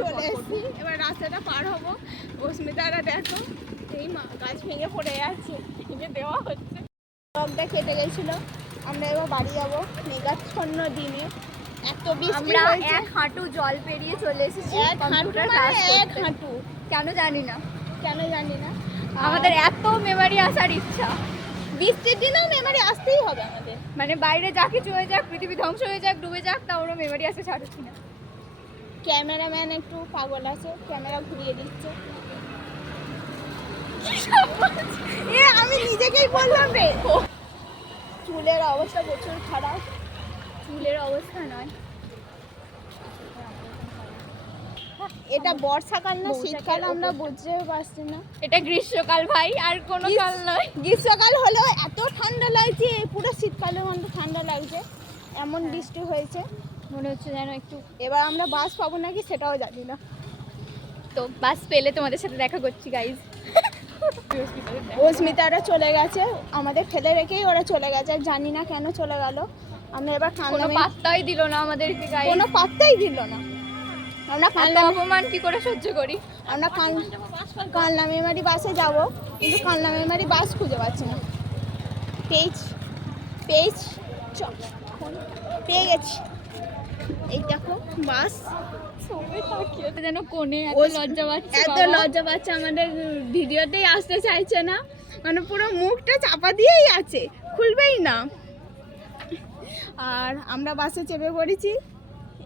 চলে এসেছি, এবার রাস্তাটা পার হবো। অস্মিতারা দেখো এই গাছ ভেঙে পড়ে যাচ্ছে, ভেঙে দেওয়া হচ্ছে। রংটা কেটে গেছিল। আমরা এবার বাড়ি যাবো মেঘাচ্ছন্ন দিনে। এত বৃষ্টি হয়েছে, এক হাঁটু জল পেরিয়ে চলে এসেছি। এক হাঁটু কেন জানি না, আমাদের এত মেমারি আসার ইচ্ছা। বৃষ্টির দিনেও মেমারি আসতেই হবে আমাদের। মানে বাইরে যা কিছু হয়ে যাক, পৃথিবী ধ্বংস হয়ে যাক, ডুবে যাক, তা ওরা মেমারি আসতে ছাড়ছি না। ক্যামেরাম্যান একটু পাগল আছে, ক্যামেরা ঘুরিয়ে দিচ্ছে। আমি নিজেকেই বললাম রে। চুলের অবস্থা প্রচুর খারাপ। চুলের অবস্থা নয়, এটা বর্ষাকাল না শীতকাল আমরা বুঝতে পারছি না। এটা গ্রীষ্মকাল ভাই, আর কোনো কাল নয়। গ্রীষ্মকাল হলেও এত ঠান্ডা লাগছে, পুরো শীতকালের মতো ঠান্ডা লাগছে। এমন বৃষ্টি হয়েছে, মনে হচ্ছে যেন একটু। এবার আমরা বাস পাবো নাকি সেটাও জানি না। তো বাস পেলে তোমাদের সাথে দেখা করছি গাইজ। অস্মিতারা চলে গেছে, আমাদের ফেলে রেখেই ওরা চলে গেছে। জানি না কেন চলে গেল। আমরা এবার কোনো পাত্তাই দিল না আমাদেরকে গাইজ, কোনো পাত্তাই দিল না। আমরা অপমান কি করে সহ্য করি। আমরা কালনা মেমারি বাসে যাব, কিন্তু কালনা মেমারি বাস খুঁজে পাচ্ছি না। পেয়ে গেছি, এই দেখো বাস। যেন কোনে এত লজ্জা পাচ্ছে, আমাদের ভিডিওতেই আসতে চাইছে না। মানে পুরো মুখটা চাপা দিয়েই আছে, খুলবেই না। আর আমরা বাসে চেপে পড়েছি,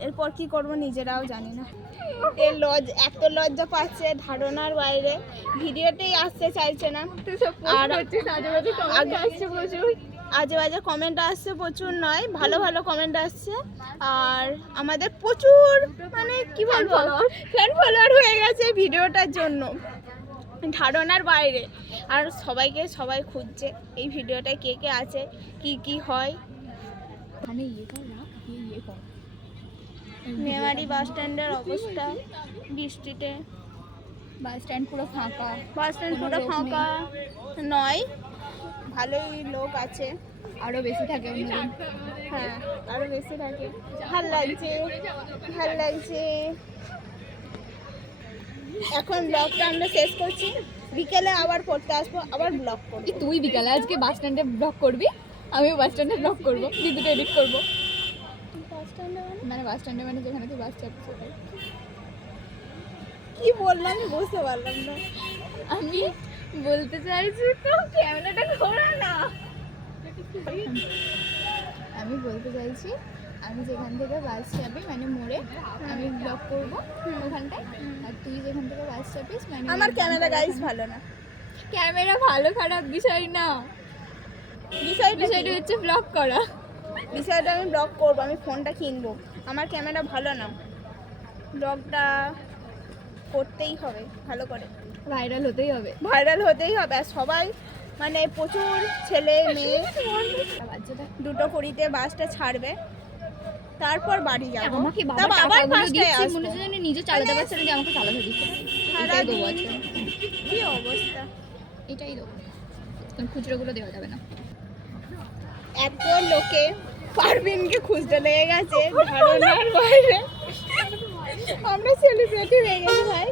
এরপর কি করব নিজেরাও জানি না। এত লজ্জা পাচ্ছে ধারণার বাইরে, ভিডিওতেই আসতে চাইছে না। আর আজে বাজে কমেন্ট আসছে প্রচুর, নয় ভালো ভালো কমেন্ট আসছে। আর আমাদের প্রচুর মানে কি বলবো ফ্যান ফলোয়ার হয়ে গেছে ভিডিওটার জন্য, ধারণার বাইরে। আর সবাই খুঁজছে এই ভিডিওটায় কে কে আছে, কি হয়। মেমারি বাস স্ট্যান্ডের অবস্থা বৃষ্টিতে। বাস স্ট্যান্ড পুরো ফাঁকা, নয়, ভালোই লোক আছে। আরো বেশি থাকে অন্যদিন। হ্যাঁ আরো বেশি থাকে। ভাল লাগছে। এখন ব্লগটা আমরা শেষ করছি, বিকেলে আবার পড়তে আসবো, আবার ব্লগ করবো। তুই বিকালে আজকে বাস স্ট্যান্ডে ব্লগ করবি, আমিও বাস স্ট্যান্ডে ব্লগ করবো, দুটো এডিট করবো। বাস স্ট্যান্ডে মানে যেখানে তুই বাস চাপছিস। কি বললাম বুঝতে পারলাম না। আমি বলতে চাইছি তো ক্যামেরাটা ঘোরা না। আমি বলতে চাইছি আমি যেখান থেকে বাস চাপি মানে মোড়ে আমি ব্লগ করবো ওখানটায়, আর তুই যেখান থেকে বাস চাপিস মানে আমার ক্যামেরা গাইস ভালো না। ক্যামেরা ভালো খারাপ বিষয় না, বিষয়টা হচ্ছে ব্লগ করা। বিষয়টা আমি ব্লগ করবো, আমি ফোনটা কিনবো। আমার ক্যামেরা ভালো না, ব্লগটা করতেই হবে ভালো করে, ভাইরাল হতেই হবে। আর সবাই মানে প্রচুর ছেলে মেয়ে 2:20 বাসটা ছাড়বে, তারপর বাড়ি যাবো। আমাকে বাবা আবার পাঁচটায় আসবো, মনে হচ্ছে নিজে চালাতে পারছে না যে আমাকে চালাতে দিচ্ছে। এটাই দেবো আজকে, কি অবস্থা, এটাই দেবো। খুচরোগুলো দেওয়া যাবে না। এত লোকে পারভিনকে খুঁজতে লেগে গেছে ধারণার বাইরে। আমরা সেলিব্রিটি হয়ে গেছি ভাই।